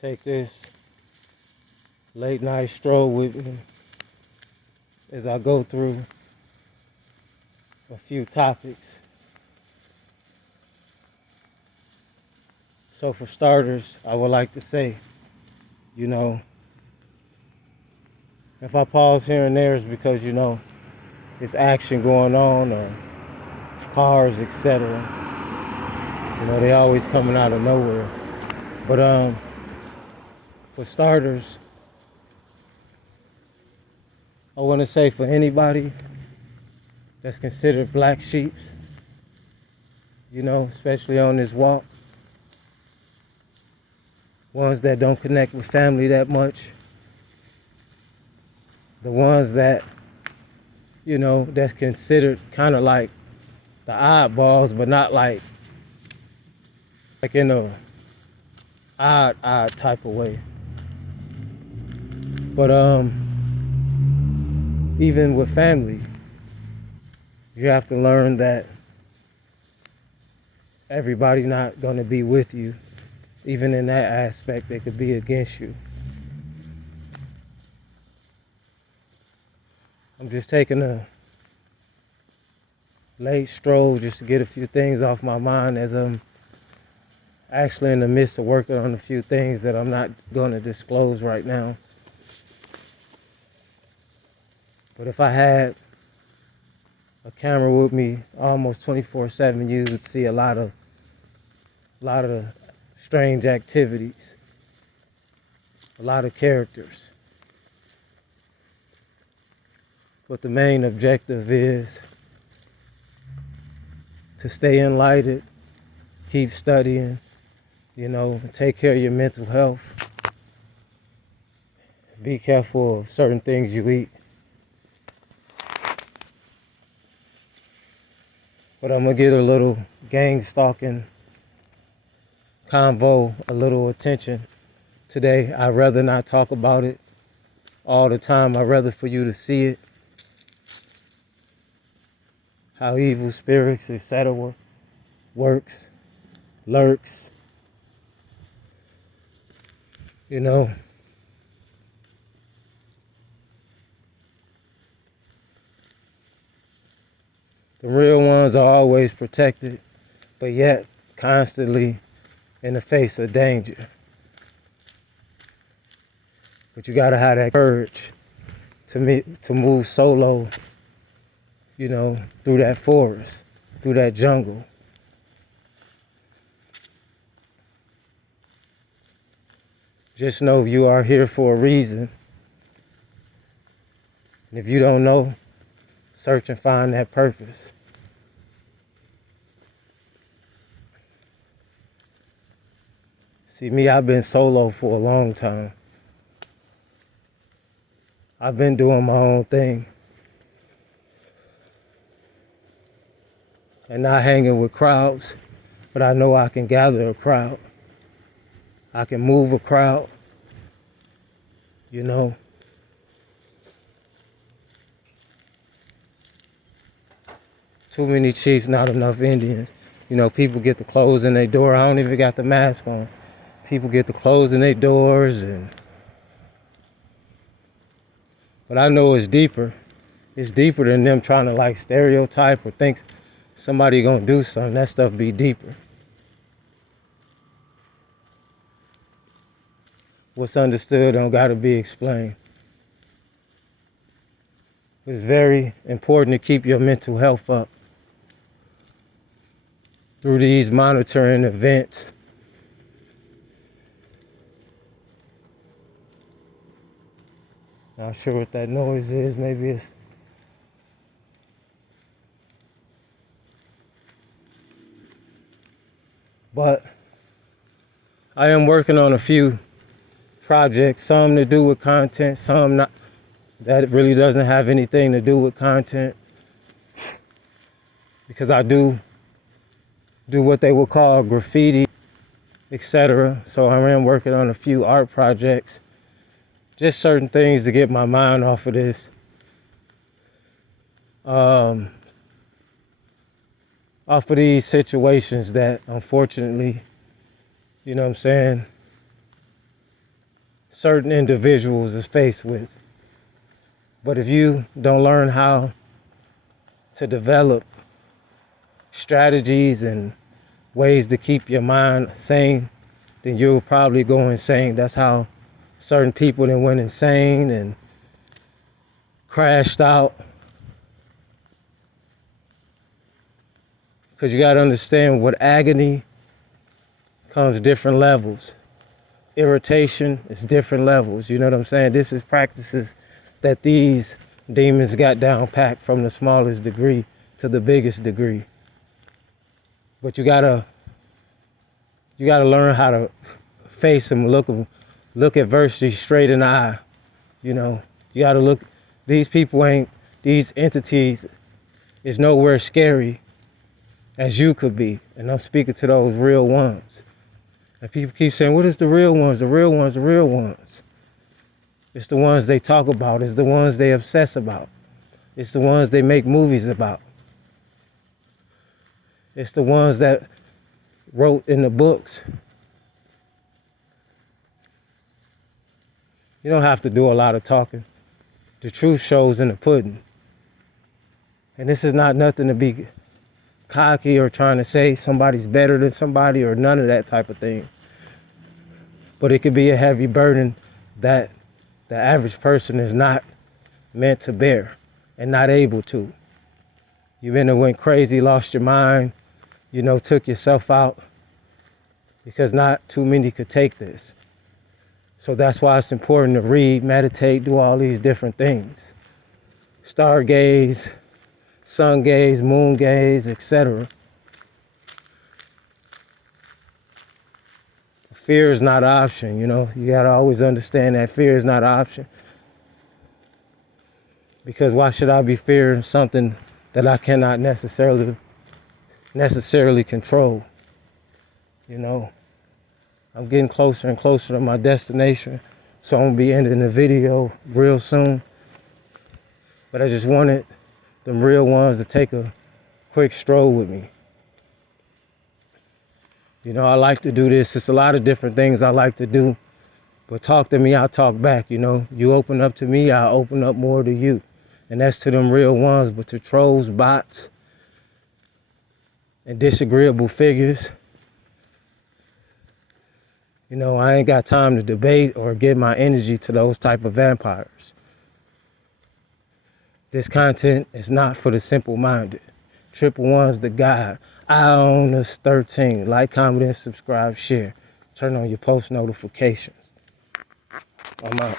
take this late night stroll with me as I go through a few topics. So for starters, I would like to say, if I pause here and there, it's because, it's action going on or cars, etc. They always coming out of nowhere. But for starters, I want to say for anybody that's considered black sheep, especially on this walk, ones that don't connect with family that much, the ones that, that's considered kind of like the oddballs, but not like in a odd type of way. But even with family, you have to learn that everybody's not going to be with you. Even in that aspect, they could be against you. I'm just taking a late stroll just to get a few things off my mind as I'm actually in the midst of working on a few things that I'm not going to disclose right now. But if I had a camera with me almost 24/7, you would see a lot of strange activities, a lot of characters. But the main objective is to stay enlightened, keep studying, take care of your mental health. Be careful of certain things you eat. But I'm going to give a little gang stalking convo a little attention today. I'd rather not talk about it all the time. I'd rather for you to see it. How evil spirits, etc. works, lurks. The real ones are always protected, but yet constantly in the face of danger. But you gotta have that courage to move solo, through that forest, through that jungle. Just know you are here for a reason. And if you don't know, search and find that purpose. See, me, I've been solo for a long time. I've been doing my own thing. And not hanging with crowds, but I know I can gather a crowd. I can move a crowd, Too many chiefs, not enough Indians. People get the clothes in their door. I don't even got the mask on. People get the clothes in their doors, but I know it's deeper. It's deeper than them trying to stereotype or think somebody gonna do something. That stuff be deeper. What's understood don't gotta be explained. It's very important to keep your mental health up through these monitoring events. Not sure what that noise is. Maybe it's... But I am working on a few projects, some to do with content, some not, that really doesn't have anything to do with content. Because I do what they would call graffiti, etc. So I am working on a few art projects. Just certain things to get my mind off of this. Off of these situations that unfortunately, certain individuals is faced with. But if you don't learn how to develop strategies and ways to keep your mind sane, then you'll probably go insane. That's how certain people then went insane and crashed out. Because you got to understand, with agony comes different levels. Irritation is different levels. You know what I'm saying? This is practices that these demons got down packed, from the smallest degree to the biggest degree. But you gotta learn how to face them, look at adversity straight in the eye. You know, you gotta look. These entities is nowhere scary as you could be. And I'm speaking to those real ones. And people keep saying, what is the real ones? The real ones, the real ones. It's the ones they talk about. It's the ones they obsess about. It's the ones they make movies about. It's the ones that wrote in the books. You don't have to do a lot of talking. The truth shows in the pudding. And this is not nothing to be cocky or trying to say somebody's better than somebody or none of that type of thing. But it could be a heavy burden that the average person is not meant to bear and not able to. You've been went crazy, lost your mind, took yourself out, because not too many could take this. So that's why it's important to read, meditate, do all these different things. Stargaze, sun gaze, moon gaze, etc. Fear is not an option, You gotta always understand that fear is not an option. Because why should I be fearing something that I cannot necessarily control? I'm getting closer and closer to my destination, so I'm gonna be ending the video real soon. But I just wanted them real ones to take a quick stroll with me. I like to do this. It's a lot of different things I like to do. But talk to me, I'll talk back, You open up to me, I'll open up more to you. And that's to them real ones. But to trolls, bots, and disagreeable figures, I ain't got time to debate or give my energy to those type of vampires. This content is not for the simple-minded. 111's the guide. I own us 13. Like, comment, and subscribe, share. Turn on your post notifications. I'm out.